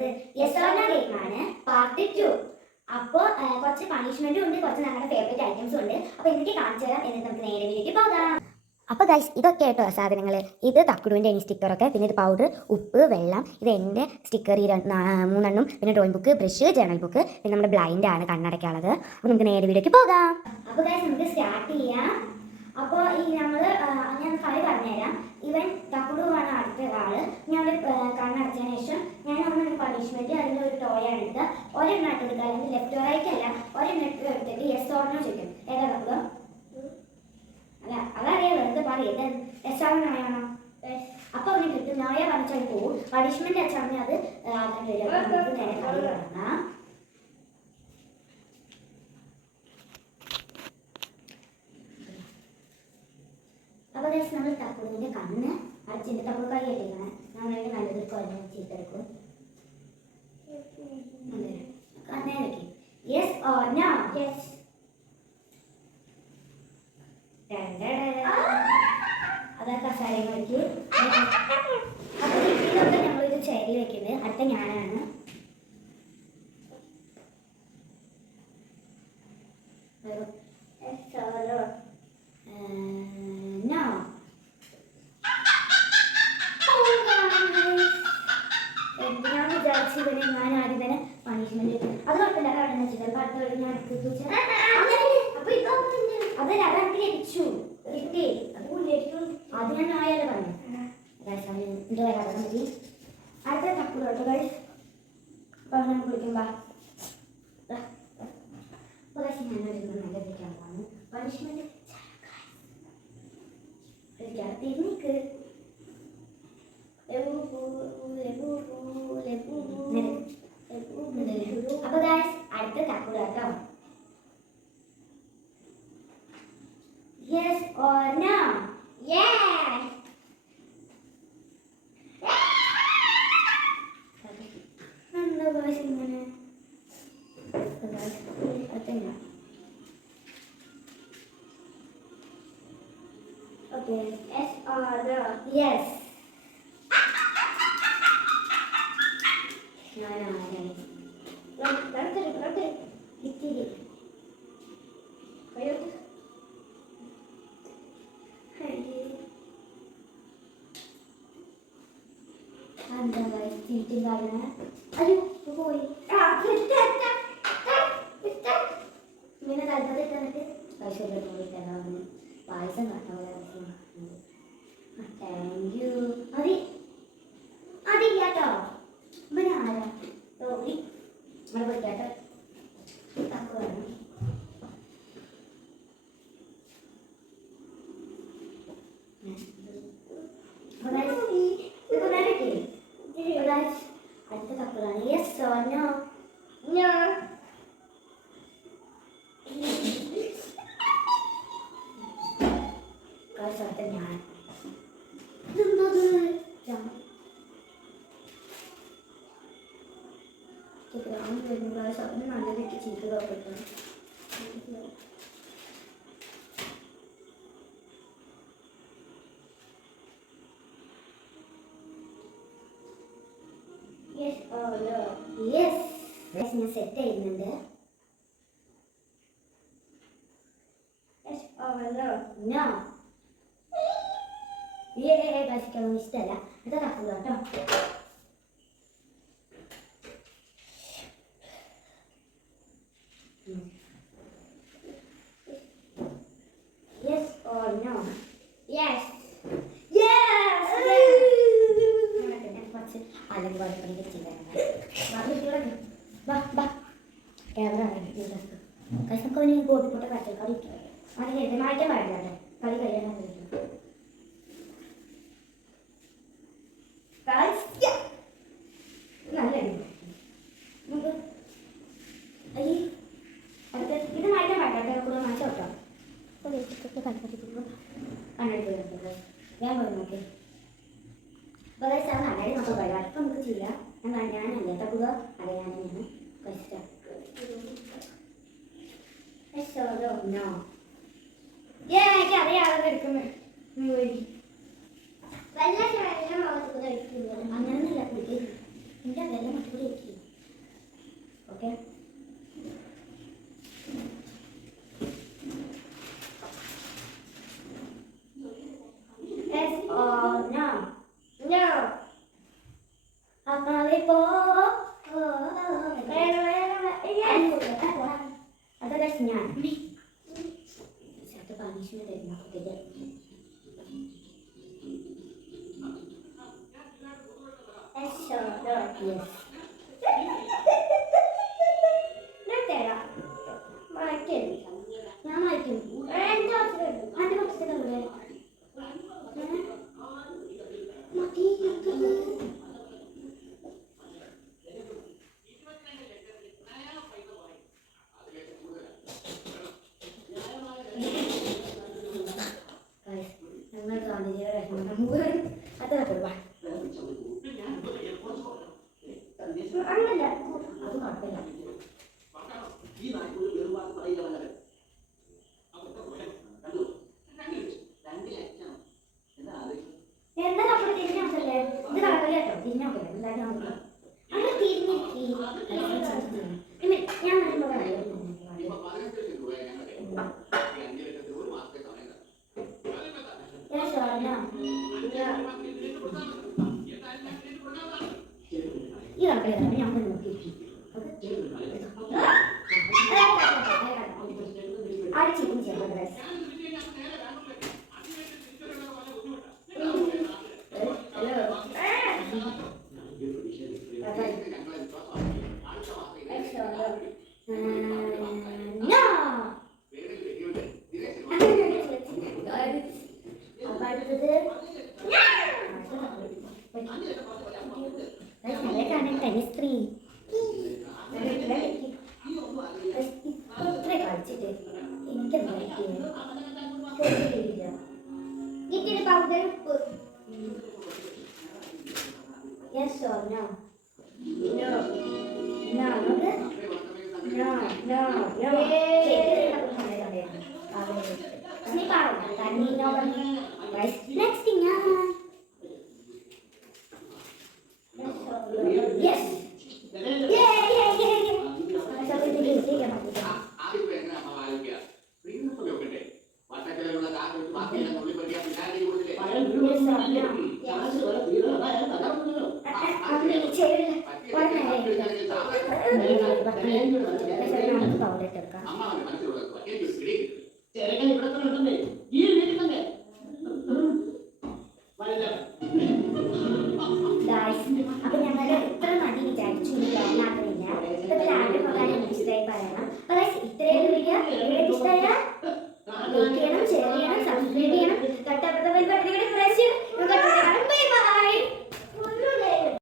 പോകുന്നത് yes or no ഗെയിമാണ് part 2. അപ്പോൾ കുറച്ച് പണിഷ്മെന്റും ഉണ്ട്, കുറച്ച് നമ്മുടെ ഫേവറേറ്റ് ഐറ്റംസും ഉണ്ട്. അപ്പോൾ എന്തൊക്കെ കാണിച്ചു തരാം, എന്നിട്ട് നമുക്ക് നേരെ വീട്ടിലേക്ക് പോകാം. അപ്പോൾ ഗൈസ് ഇതൊക്കെ കേട്ടോ സാധനങ്ങൾ. ഇത് തക്കുടുവിൻ്റെ ഇനി സ്റ്റിക്കറൊക്കെ, പിന്നെ ഇത് പൗഡർ, ഉപ്പ്, വെള്ളം, ഇത് എൻ്റെ സ്റ്റിക്കർ ഈ 3 പിന്നെ drawing book, brush, journal book, പിന്നെ നമ്മുടെ ബ്ലൈൻഡ് ആണ് കണ്ണടയ്ക്കാനുള്ളത്. അപ്പോൾ നമുക്ക് നേരെ വീട്ടിലേക്ക് പോകാം. അപ്പോൾ ഗൈസ് നമുക്ക് സ്റ്റാർട്ട് ചെയ്യാം. അപ്പോൾ ഈ ഞാൻ കളി പറഞ്ഞുതരാം. ഇവൻ തക്കുടുവാണ് അടുത്ത ആള്. ഞാൻ കണ്ണടച്ചതിന് ശേഷം ഞാൻ ഒരു പണിഷ്മെന്റ്, അതിലൊരു ടോയാണ് എടുക്കുക. ഒരെണ്ണം എടുക്കുക, അല്ലെങ്കിൽ ലെഫ്റ്റ് റൈറ്റ് അല്ല, ഒരെണ്ണം എടുത്തിട്ട് യെസ് ഓർ നോ ചോദിക്കും. ഏതാ തക്കുക? അല്ല അതറിയാം, വെറുതെ പറയും യെസ് ഓർ നോ ആണോ. അപ്പോൾ അവന് കിട്ടും. നോയ പറഞ്ഞാൽ പോവും. പണിഷ്മെന്റ് വെച്ചാൽ അത് ആക്കേണ്ടി വരും. നേരെ കളി തുടങ്ങാം. അപ്പോൾ നമ്മൾ തക്കുടുവിൻ്റെ കണ്ണ് അടച്ചിട്ട് തക്കുട് കൈ കെട്ടിക്കണം. നമ്മൾ നല്ലൊരു കൊല്ലം ചീത്തെടുക്കും. കണ്ണേ വെക്കും. Yes or no. യെസ്. അതാ കസാരയും കളിക്ക്. അപ്പോൾ ഇതൊക്കെ നമ്മളിത് ചെയറിൽ വെക്കുന്നത്. അടുത്ത ഞാനാണ്. ഞാൻ ആദ്യം തന്നെ പണിഷ്മെന്റ് അത് കുഴപ്പമില്ല. കാരണം ചിലപ്പോൾ അടുത്ത വഴി ഞാൻ അതല്ല അത് എനിക്ക് ലഭിച്ചു കിട്ടി. അത് ഞാൻ ആയാലും പറഞ്ഞു എന്റെ വരാതെ മതി. അടുത്ത തക്കുടോട്ട് ഗൈസ്. അപ്പോൾ നമുക്ക് വിളിക്കുമ്പോ നല്ല വിളിക്കാൻ പോകുന്നു. പണിഷ്മെന്റ് തിരിഞ്ഞിക്ക്. അപ്പൊ ഗൈസ് അടുത്ത തക്കുട കേട്ടോ. Yes or no. യെസ്. എന്താ ഗൈസ് ഇങ്ങനെ? Okay yes or no. Yes. അയ്യോ പോയി. ഇങ്ങനെ താല്പര്യം തന്നിട്ട് പായസം കാട്ടാൻ. Thank you. മതി അതില്ലാട്ടോ. ഇവനെ ആരാ ഓടി നമ്മളെ പോയിട്ടാട്ടോ. തക്കുവാണ്. അടുത്ത തക്കുവാണ്. Yes or no. നോ. അടുത്ത ഞാൻ. നല്ലതൊക്കെ ചീത്ത നോക്കട്ടെ. ഞാൻ സെറ്റ് ചെയ്യുന്നുണ്ട്. നോ. കഴിക്കാൻ ഇഷ്ടമല്ല. ഇത് തക്കുക കേട്ടോ. Yes or no. Yes. Yes. കുറച്ച് അല്ലെങ്കിൽ കുഴപ്പമില്ല ചെയ്തേക്കാം. ക്യാമറ കശക്കവന് ഗോപിപ്പൊട്ട കറക്റ്റ് കളി അങ്ങനെ മാറ്റാൻ പാടില്ല കേട്ടോ. കളി കഴിയാൻ നല്ല നമുക്ക് ഇത് മാറ്റാൻ പാടില്ല കേട്ടോ. കൂടുതൽ മാറ്റം കേട്ടോ. കണ്ണെടുക്കുന്നുണ്ട് ഞാൻ പോയി നോക്കി. അപ്പോൾ നന്നായി നമുക്ക് പറയാം. അപ്പം നമുക്ക് ചെയ്യാം. ഞാനല്ലേ തക്കുക അതെ ഞാൻ തന്നെയാണ് കഴിച്ചിട്ട്. നോ. എനിക്ക് അറിയാതെ എടുക്കുന്നത് അങ്ങനെയൊന്നുമില്ല കുട്ടി. എൻ്റെ വെള്ളം മറ്റുകൂടി വെക്കി. Okay, no. No. Apalipo. Ada guysnya. Satu punishment dari aku tidak. Yes. Nanti ya. Makin. Yang makin. Nanti mau kita dulu. Mati itu. എന്താ നമ്മൾ തിരിഞ്ഞോക്കല്ലേ? ഇത് കളറില്ല കേട്ടോ, തിരിഞ്ഞോക്കല്ലേ? എന്തായാലും അങ്ങനെ തിരിഞ്ഞിരിക്കി. ഞാൻ ഈ കളറില്ല ഞാൻ നോക്കി അടിച്ചിട്ടും ചെയ്യാം. കെമിസ്ട്രി ഇത്ര കളിച്ചിട്ട് എനിക്കെന്താ കിട്ടിയ പൗഡർ ഉപ്പ്. Yes or no? No. No. No. No. No. Ini parah kan? Ini nomor guys. Next thing ya. Yes. Yeah. Satu tiga ya maksudnya. അപ്പൊ ഞങ്ങൾ ഇത്ര മതി വിചാരിച്ചു. ഇത്രയും വീഡിയോ